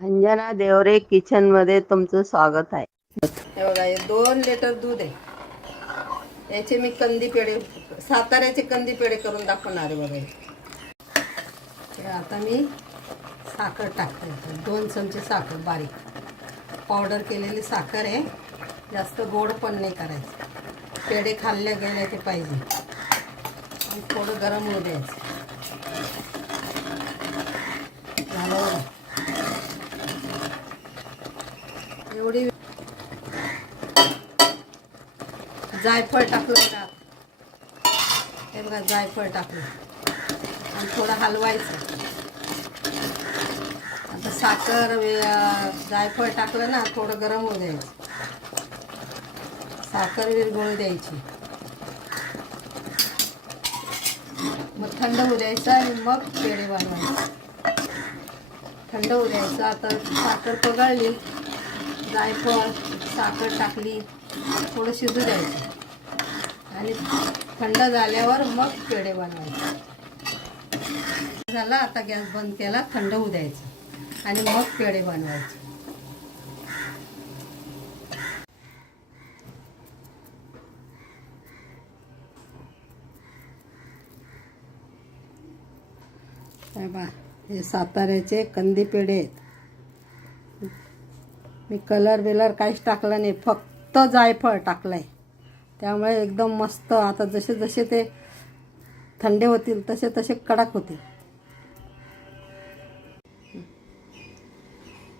Anjana Deore kitchen मध्ये तुमचं स्वागत आहे. हे बघा, हे 2 लिटर दूध आहे. याचे मी कंदी पेढे, साताऱ्याचे कंदी पेढे करून दाखवणार आहे बघा. हे आता मी साखर टाकते. 2 चमचे साखर, बारीक पावडर केलेली साखर आहे. जास्त गोड पण नाही करायचं, पेढे खाल्ले गेले ते पाहिजे. आणि थोडं गरम होऊ द्यायचं. झालं एवढी. जायफळ टाकलं का, हे बघा जायफळ टाकलं आणि थोडं हलवायचं. आता साखर जायफळ टाकलं ना, थोडं गरम होऊ द्यायचं. साखर विरघळू द्यायची, मग थंड होऊ द्यायचं आणि मग पेढे बनवायचे. थंड होऊ द्यायचं. आता साखर पगळली, जायफळ साखर टाकली, थोडं शिजू द्यायचं आणि थंड झाल्यावर मग पेढे बनवायचे. झालं, आता गॅस बंद केला, थंड होऊ द्यायचं आणि मग पेढे बनवायचे. हे साताऱ्याचे कंदी पेढे आहेत. मी कलर बिलर काहीच टाकलं नाही, फक्त जायफळ टाकलंय. त्यामुळे एकदम मस्त. आता जसे जसे ते थंडे होतील तसे तसे कडक होतील.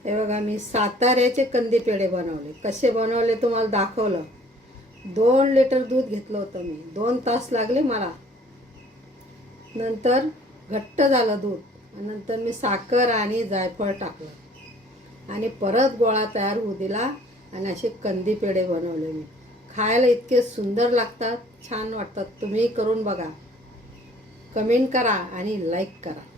हे बघा, मी साताऱ्याचे कंदी पेढे बनवले. कसे बनवले तुम्हाला दाखवलं. 2 लिटर दूध घेतलं होतं मी. 2 तास लागले मला. नंतर घट्ट झालं दूध. नंतर मी साखर आणि जायफळ टाकलं आणि परत गोळा तयार होऊ दिला आणि असे कंदी पेढे बनवले मी. खायला इतके सुंदर लागतात, छान वाटतात. तुम्ही करून बघा, कमेंट करा आणि लाईक करा.